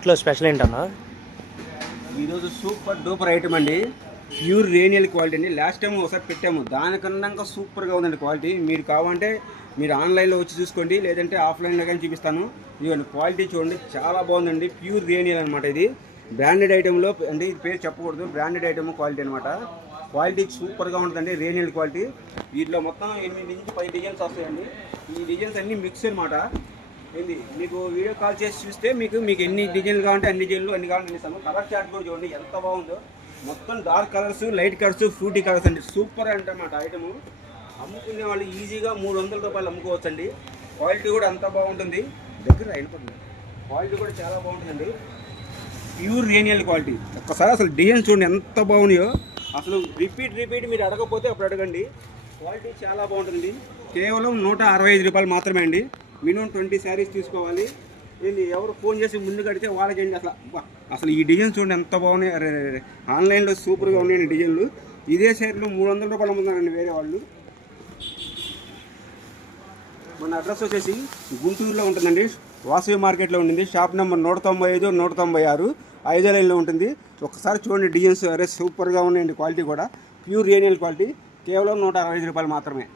ఇంట్లో స్పెషల్ ఏంటన్నా? ఈరోజు సూపర్ డూపర్ ఐటమ్ అండి. ప్యూర్ రేనియల్ క్వాలిటీ అండి. లాస్ట్ టైం ఒకసారి పెట్టాము, దానికన్నా ఇంకా సూపర్గా ఉందండి క్వాలిటీ. మీరు కావాలంటే మీరు ఆన్లైన్లో వచ్చి చూసుకోండి, లేదంటే ఆఫ్లైన్లో కానీ చూపిస్తాను. ఇదిగోండి క్వాలిటీ చూడండి, చాలా బాగుందండి. ప్యూర్ రేనియల్ అనమాట. ఇది బ్రాండెడ్ ఐటెంలో అంటే ఇది పేరు చెప్పకూడదు, బ్రాండెడ్ ఐటమ్ క్వాలిటీ అనమాట. క్వాలిటీ సూపర్గా ఉంటుందండి, రేనియల్ క్వాలిటీ. వీటిలో మొత్తం 8 నుంచి 10 డిజైన్స్ వస్తాయండి. ఈ డిజైన్స్ అన్నీ మిక్స్ అనమాట. ఏంది మీకు వీడియో కాల్ చేసి చూస్తే మీకు ఎన్ని డిజైన్లు కావాలంటే అన్ని డిజైన్లు అన్ని కావాలంటే ఇస్తాము. కలర్ చార్ట్ కూడా చూడండి ఎంత బాగుందో. మొత్తం dark colours, light colours, fruity colours అండి. సూపర్ అంటన్నమాట ఐటము. అమ్ముకునే వాళ్ళు ఈజీగా 300 రూపాయలు అమ్ముకోవచ్చు అండి. క్వాలిటీ కూడా అంత బాగుంటుంది. దగ్గర అయిపోతుంది. క్వాలిటీ కూడా చాలా బాగుంటుందండి. ప్యూర్ రేనియల్ క్వాలిటీ. ఒక్కసారి అసలు డిజైన్స్ చూడండి ఎంత బాగున్నాయో. అసలు రిపీట్ మీరు అడగకపోతే అప్పుడు అడగండి. క్వాలిటీ చాలా బాగుంటుంది. కేవలం 165 రూపాయలు మాత్రమే అండి. మినిమం 20 శారీస్ తీసుకోవాలి. ఏంటి ఎవరు ఫోన్ చేసి ముందు కడితే వాళ్ళకి ఏంటి అసలు ఈ డిజైన్స్ చూడండి ఎంత బాగున్నాయి. ఆన్లైన్లో సూపర్గా ఉన్నాయండి డిజైన్లు. ఇదే శారీలో 300 రూపాయలు అమ్ముతున్నారండి వేరే వాళ్ళు. మన అడ్రస్ వచ్చేసి గుంటూరులో ఉంటుందండి, వాసవి మార్కెట్లో ఉంటుంది. షాప్ నెంబర్ 195, 196 5వ లైన్లో ఉంటుంది. ఒకసారి చూడండి డిజైన్స్ సూపర్గా ఉన్నాయండి. క్వాలిటీ కూడా ప్యూర్ రేనియల్ క్వాలిటీ. కేవలం 165 రూపాయలు మాత్రమే.